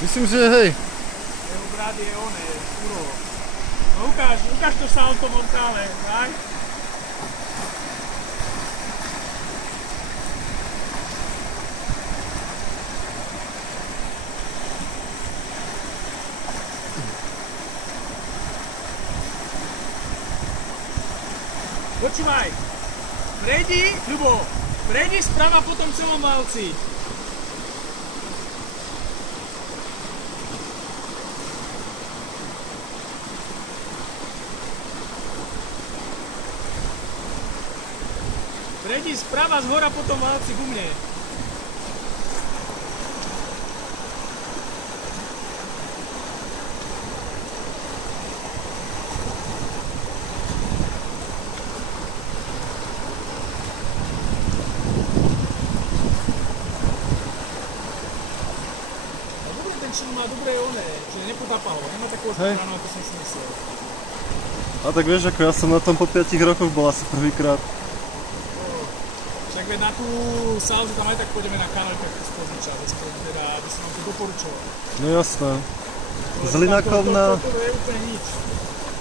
Myslím, že hej. Jeho brat je oné, Surovo. No ukáž to salto mortále, daj. Počúvaj, prejdi sprava po tom celom valci. Prejdi sprava z hora po tom valci ku mne. Ten má dobré oné, čiže nepotápa ho, nemá takú stranu, ako som si myslel. A tak vieš, ako ja som na tom po 5 rokoch bol asi prvýkrát. Však veď na tú salzu tam aj tak pôjdeme na kanáľkách z Pozniča, teda by som vám to doporučoval. No jasné. Z Linakovna... To je úplne nič.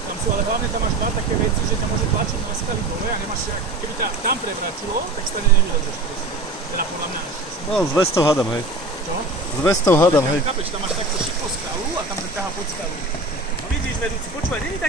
Tam sú, ale hlavne tam máš dva také veci, že ťa môže tlačiť na skaly dole a nemáš, keby ťa tam prevračilo, tak stane nevylezeš presne. Teda podľa mňa. No, s 200 hádam, hej. Čo? S 200 hádam, hej. Chápeš, tam máš takú šikmo skalu a tam ťa ťahá pod skalu. No vidíš, vedúci, počúvaj, není tak